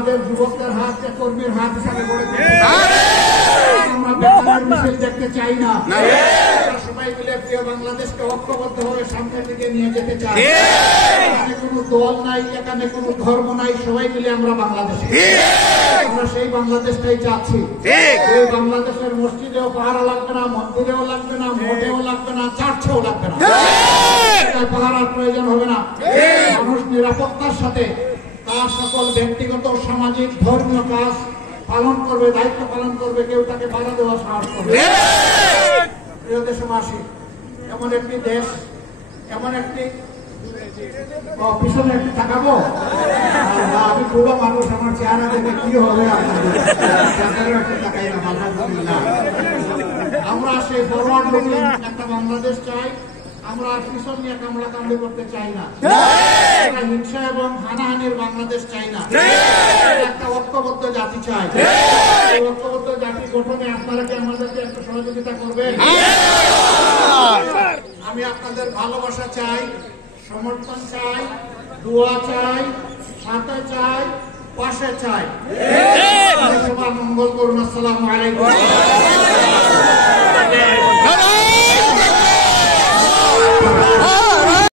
আমাদের যুবকদের হাত কর্মীর হাত হিসাবে গড়ে আমরা বেতনের মিছিল দেখতে চাই না। সবাই মিলে প্রিয় বাংলাদেশকে ঐক্যবদ্ধ হয়ে সামনের দিকে নিয়ে যেতে চাই। এখানে কোনো দল নাই, এখানে কোনো ধর্ম নাই, সবাই মিলে আমরা বাংলাদেশে, আমরা সেই বাংলাদেশটাই চাচ্ছি। এই বাংলাদেশের মসজিদেও পাহারা লাগবে না, মন্দিরেও লাগবে না, মোটেও লাগবে না, চার্চেও লাগবে না, পাহারার প্রয়োজন হবে না। মানুষ নিরাপত্তার সাথে তার সকল ব্যক্তিগত, সামাজিক, ধর্মীয় কাজ পালন করবে, দায়িত্ব পালন করবে, কেউ তাকে বাধা দেওয়ার সাহস করবে। প্রিয় দেশবাসী, এমন একটি দেশ, এমন একটি পিছনে একটু তাকাবো, আমি পুরো মানুষ, আমার চেহারা দেখে কি হবে আপনাদের, আমরা সেই ফরওয়ার্ড লুকিং একটা বাংলাদেশ চাই। আমরা পিছন নিয়ে কামড়া কামড়ি করতে চাই না, হিংসা এবং হানাহানির বাংলাদেশ চাই না, একটা ঐক্যবদ্ধ জাতি চাই। ঐক্যবদ্ধ জাতি গঠনে আপনারা কি আমাদেরকে একটু সহযোগিতা করবেন? আমি আপনাদের ভালোবাসা চাই, সমর্থন চাই, দোয়া চাই, সাথে চাই, পাশে চাই। সবার মঙ্গল করুন। আসসালামু আলাইকুম।